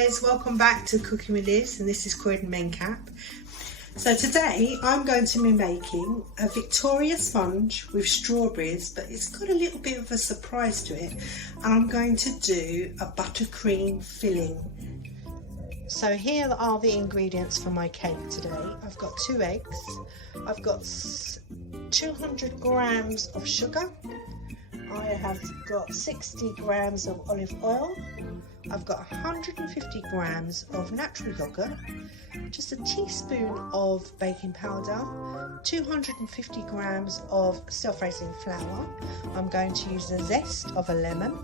guys, welcome back to Cooking with Liz, and this is Croydon Mencap. So today I'm going to be making a Victoria sponge with strawberries, but it's got a little bit of a surprise to it, and I'm going to do a buttercream filling. So here are the ingredients for my cake today. I've got 2 eggs, I've got 200 grams of sugar, I have got 60 grams of olive oil, I've got 150 grams of natural yogurt, just a teaspoon of baking powder, 250 grams of self-raising flour. I'm going to use the zest of a lemon.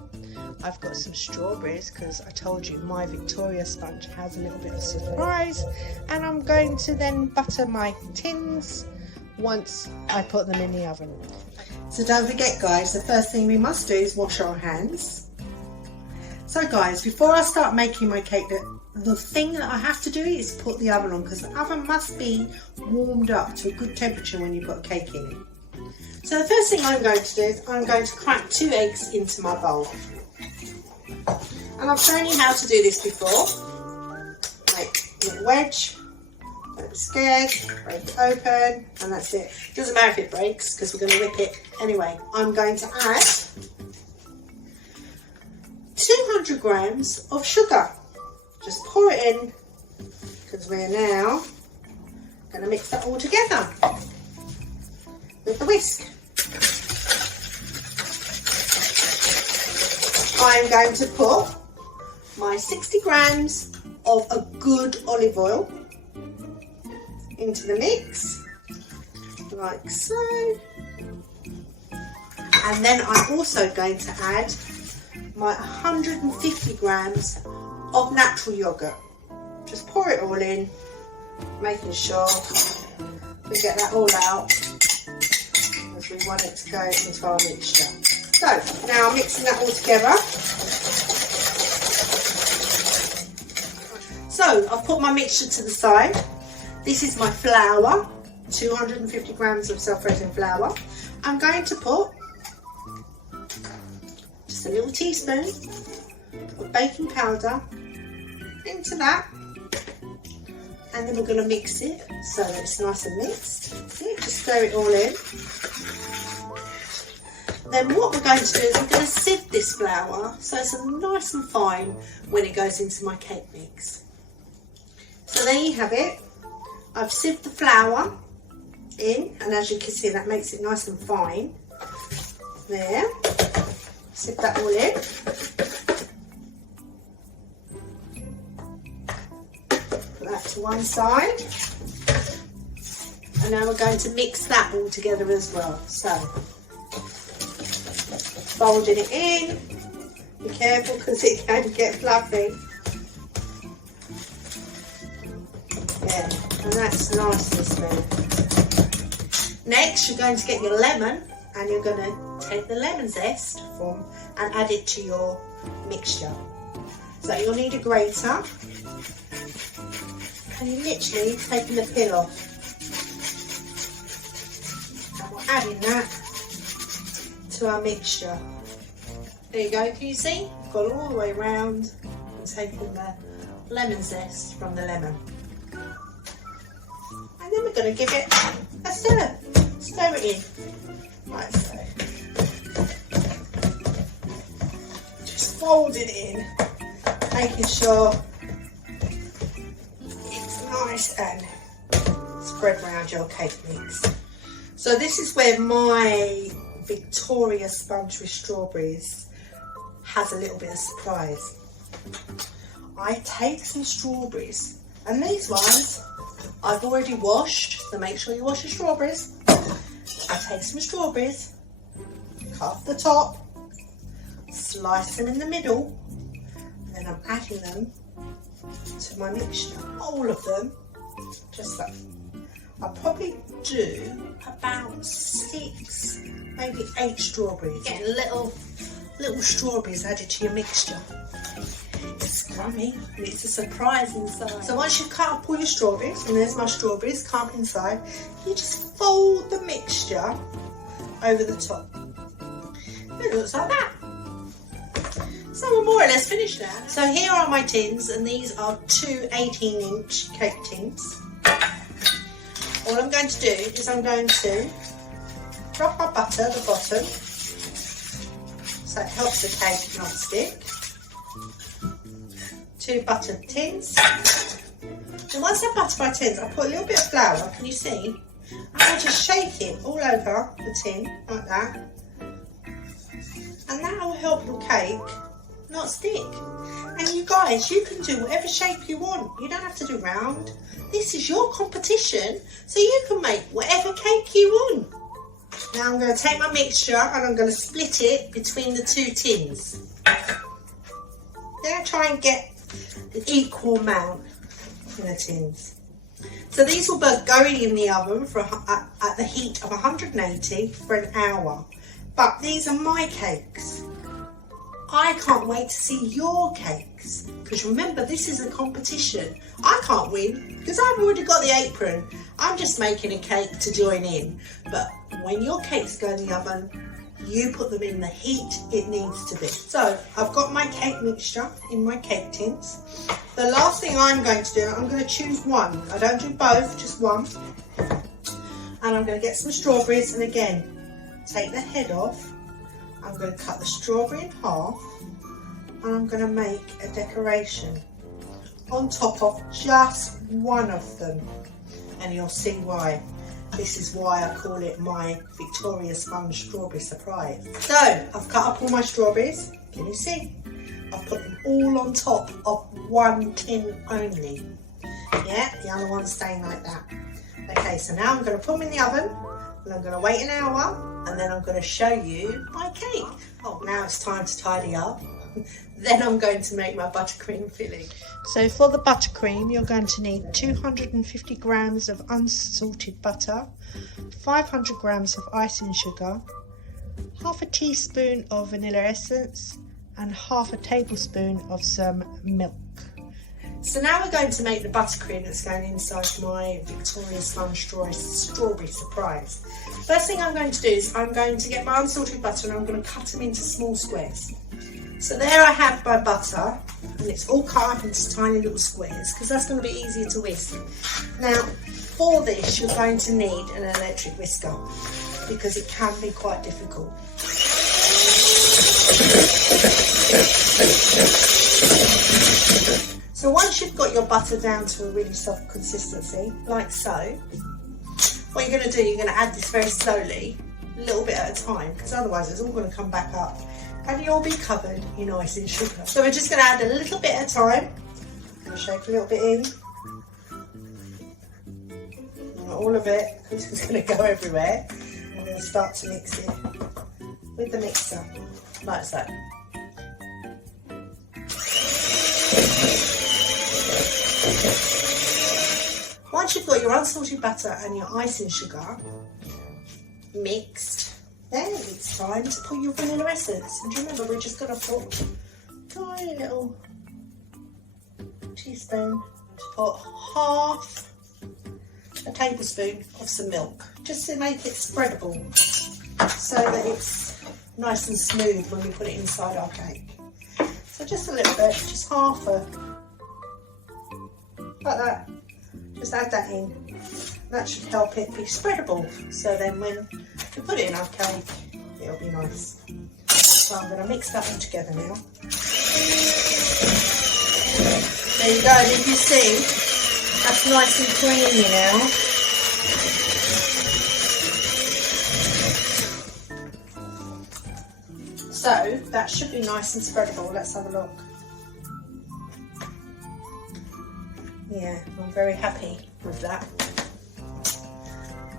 I've got some strawberries because I told you my Victoria sponge has a little bit of surprise, and I'm going to then butter my tins once I put them in the oven. So don't forget guys, the first thing we must do is wash our hands. So guys, before I start making my cake, the thing that I have to do is put the oven on, because the oven must be warmed up to a good temperature when you put a cake in it. So the first thing I'm going to do is I'm going to crack 2 eggs into my bowl. And I've shown you how to do this before. Make a little wedge, don't be scared, break it open, and that's it. Doesn't matter if it breaks because we're going to whip it. Anyway, I'm going to add 200 grams of sugar. Just pour it in, because we're now going to mix that all together with the whisk. I'm going to put my 60 grams of a good olive oil into the mix, like so. And then I'm also going to add my 150 grams of natural yogurt. Just pour it all in, making sure we get that all out, as we want it to go into our mixture. So now I'm mixing that all together. So I've put my mixture to the side. This is my flour, 250 grams of self-raising flour. I'm going to put just a little teaspoon of baking powder into that, and then we're going to mix it so that it's nice and mixed. See, just stir it all in. Then what we're going to do is we're going to sieve this flour so it's nice and fine when it goes into my cake mix. So there you have it. I've sieved the flour in, and as you can see that makes it nice and fine. There, sieve that all in. Put that to one side. And now we're going to mix that all together as well. So, folding it in. Be careful because it can get fluffy. Yeah, and that's nice and smooth. Next, you're going to get your lemon, and you're going to take the lemon zest and add it to your mixture. So you'll need a grater, and you're literally taking the peel off. And we're adding that to our mixture. There you go, can you see? Gone all the way around and taken the lemon zest from the lemon. And then we're going to give it a stir. Stir it in, like so. Just fold it in, making sure it's nice and spread around your cake mix. So this is where my Victoria sponge with strawberries has a little bit of surprise. I take some strawberries, and these ones I've already washed, so make sure you wash your strawberries. I take some strawberries, cut off the top, slice them in the middle, and then I'm adding them to my mixture, all of them, just so. I'll probably do about 6, maybe 8 strawberries. Getting little strawberries added to your mixture. It's scrummy, and it's a surprise inside. So once you've cut up all your strawberries, and there's my strawberries cut up inside, you just fold the mixture over the top. It looks like that. So we're more or less finished now. So here are my tins, and these are two 18-inch cake tins. All I'm going to do is I'm going to drop my butter at the bottom, so it helps the cake not stick. Two buttered tins. And once I butter my tins, I put a little bit of flour, can you see? And I'll just shake it all over the tin, like that. And that will help your cake not stick. And you guys, you can do whatever shape you want. You don't have to do round. This is your competition, so you can make whatever cake you want. Now I'm going to take my mixture and I'm going to split it between the two tins. Now try and get an equal amount in the tins. So these will both go in the oven for at the heat of 180 for an hour. But these are my cakes. I can't wait to see your cakes, because remember, this is a competition. I can't win because I've already got the apron. I'm just making a cake to join in. But when your cakes go in the oven, you put them in the heat it needs to be. So I've got my cake mixture in my cake tins. The last thing I'm going to do, I'm going to choose one. I don't do both, just one. And I'm going to get some strawberries, and again, take the head off. I'm going to cut the strawberry in half, and I'm going to make a decoration on top of just one of them, and you'll see why. This is why I call it my Victoria Sponge Strawberry Surprise. So I've cut up all my strawberries, can you see? I've put them all on top of one tin only. Yeah, the other one's staying like that. Okay, so now I'm going to put them in the oven, and I'm going to wait an hour, and then I'm going to show you my cake. Oh, now it's time to tidy up. Then I'm going to make my buttercream filling. So for the buttercream, you're going to need 250 grams of unsalted butter, 500 grams of icing sugar, half a teaspoon of vanilla essence, and half a tablespoon of some milk. So now we're going to make the buttercream that's going inside my Victoria Sponge Strawberry Surprise. First thing I'm going to do is I'm going to get my unsalted butter, and I'm going to cut them into small squares. So there I have my butter, and it's all cut up into tiny little squares because that's going to be easier to whisk. Now for this you're going to need an electric whisker because it can be quite difficult. So once you've got your butter down to a really soft consistency, like so, what you're going to do, you're going to add this very slowly, a little bit at a time, because otherwise it's all going to come back up and you'll be covered in icing sugar. So we're just going to add a little bit at a time. I'm going to shake a little bit in. Not all of it, because it's going to go everywhere. I'm going to start to mix it with the mixer, like so. Once you've got your unsalted butter and your icing sugar mixed, then it's time to put your vanilla essence. And remember, we're just going to put a tiny little teaspoon to put half a tablespoon of some milk, just to make it spreadable so that it's nice and smooth when we put it inside our cake. So just a little bit, just half a, like that. Just add that in. That should help it be spreadable. So then when we put it in our cake, it'll be nice. So I'm going to mix that all together now. There you go. And if you see, that's nice and creamy now. So that should be nice and spreadable. Let's have a look. Yeah, I'm very happy with that.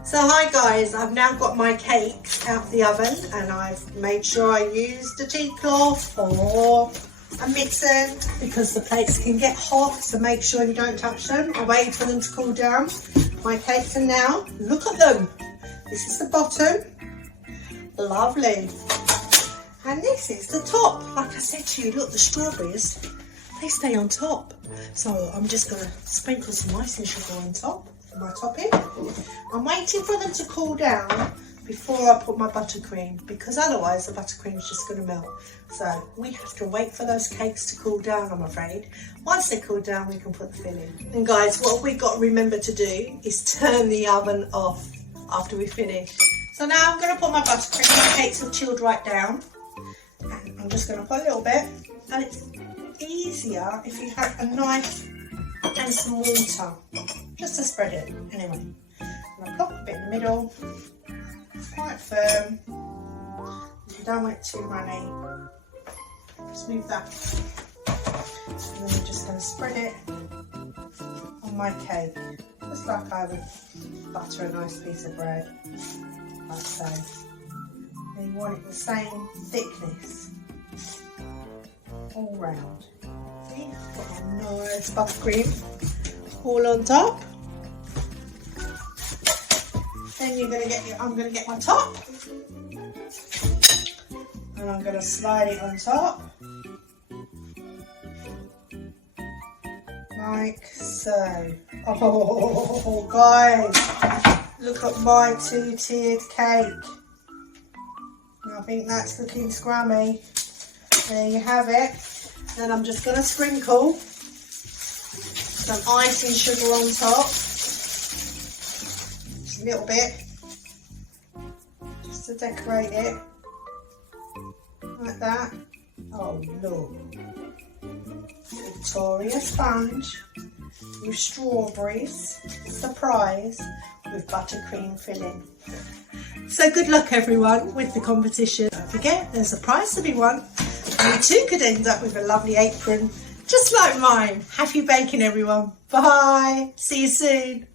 So hi guys, I've now got my cakes out of the oven, and I've made sure I used a tea cloth or a mixer because the plates can get hot, so make sure you don't touch them. I waited for them to cool down. My cakes are now, look at them. This is the bottom, lovely. And this is the top. Like I said to you, look, the strawberries, they stay on top. So I'm just going to sprinkle some icing sugar on top for my topping. I'm waiting for them to cool down before I put my buttercream, because otherwise the buttercream is just going to melt. So we have to wait for those cakes to cool down, I'm afraid. Once they cool down, we can put the filling. And guys, what we've got to remember to do is turn the oven off after we finish. So now I'm going to put my buttercream. My cakes have chilled right down. And I'm just going to put a little bit. And it's easier if you have a knife and some water, just to spread it. Anyway, I'm going to pop a bit in the middle. It's quite firm. You don't want it too runny. Just move that. And then I'm just going to spread it on my cake, just like I would butter a nice piece of bread, like so. And you want it the same thickness all round. See, got a nice buttercream all on top. Then you're going to get I'm going to get my top, and I'm going to slide it on top like so. Oh guys, look at my two-tiered cake. I think that's looking scrummy. There you have it. Then I'm just going to sprinkle some icing sugar on top. Just a little bit. Just to decorate it. Like that. Oh look. Victoria sponge with strawberries. Surprise, with buttercream filling. So good luck everyone with the competition. Don't forget, there's a prize to be won. And you too could end up with a lovely apron, just like mine. Happy baking everyone. Bye. See you soon.